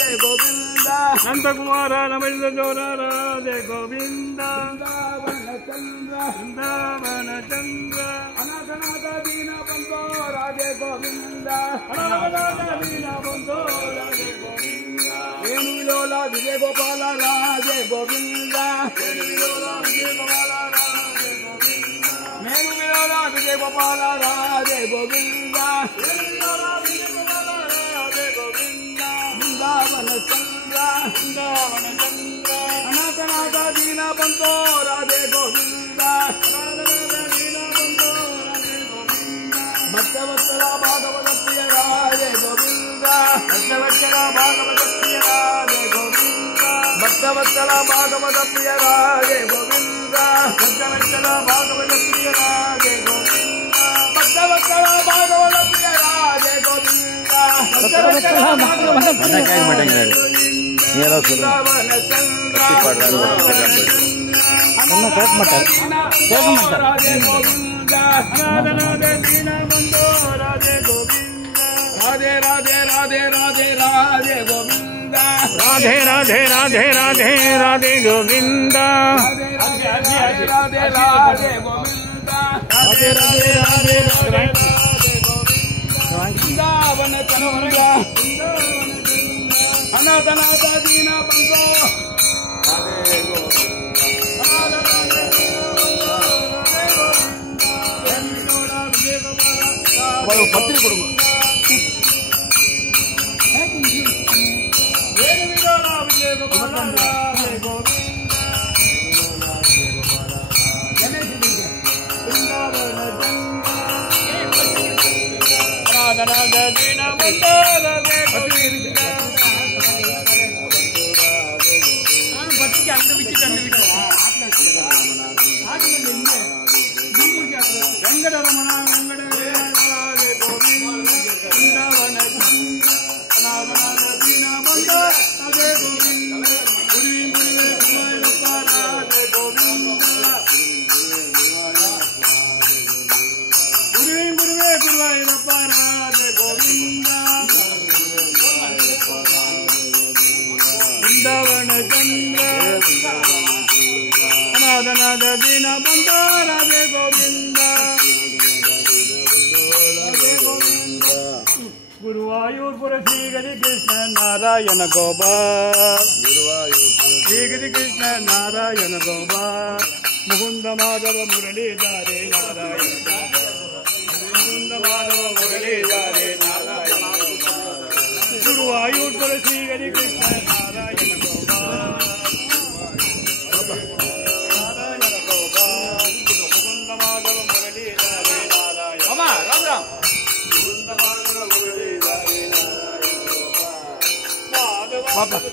राधे गोविंद नंद कुमार नमिंद जोरा राधे गोविंद वृंदावन चंद्र अनाथनाथ दीन बंधो राधे गोविंद दीन बंधो राधे गोविंद वेणुलोला विजय गोपाल राधे गोविंद वेणुलोला विजय गोपाल राधे गोविंद वेणुलोला विजय गोपाल राधे गोविंद वेणुलोला विजय गोपाल राधे गोविंद वृंदावन चंद्र अनाथनाथ दीन बंधो राधे गोविंद भक्तवत्सला भागवत प्रिय राधे गोविंद भक्तवत्सला भागवत प्रिय राधे गोविंद भक्तवत्सला भागवत प्रिय राधे गोविंद भक्तवत्सला भागवत प्रिय राधे गोविंद भक्तवत्सला भागवत प्रिय राधे गोविंद भक्तवत्सला भागवत அதான் கேட்க மாட்டேங்கிறாரு. நீ ஏதாவது சொல்லுங்க. கத்தி பாடுறாரு, ஒன்றும் கேட்க மாட்டார். கேட்க மாட்டார். राधे गोविंद अनाथनाथ दीन बंधो राधे गोविंद राधे राधे राधे राधे राधे गोविंद राधे राधे राधे राधे राधे गोविंद राधे राधे राधे राधे गोविंद राधे राधे राधे राधे वृंदावन चंद्र अनाथनाथ दीन बंधो राधे गोविंद पत्नी கொடுங்க वेणुलोला विजय गोपाल राधे गोविंद वृंदावन चंद्र अनाथनाथ दीन बंधो राधे गोविंद பத்திக்கு அந்த விட்டு கண்டு விட்டு வெங்கடரமணா வெங்கட ராதே கோவிந்த வೃಂದಾವನ அநாதநாத தீன பந்தோ ராதே கோவிந்த குருவின் குருவே குருவாயூரப்ப ராதே கோவிந்த குருவின் குருவே குருவாயூரப்ப ராதே கோவிந்த वृंदावन चंद्र अनाथनाथ दीन बंधो राधे गोविंद गुरुवायूरपुर श्री हरि कृष्ण नारायण गोपाल श्री हरि कृष्ण नारायण गोपाल मुकुंद माधव मुरलीधरे नारायण मुकुंद माधव मुरलीधरे नारायण गुरुवायूरपुर श्री हरि कृष्ण नारायण गोपाल नारायण गोपाल मुकुंद माधव मुरलीधरे नारायण मामा राम राम मुकुंद माधव मुरलीधरे नारायण गोपाल माधव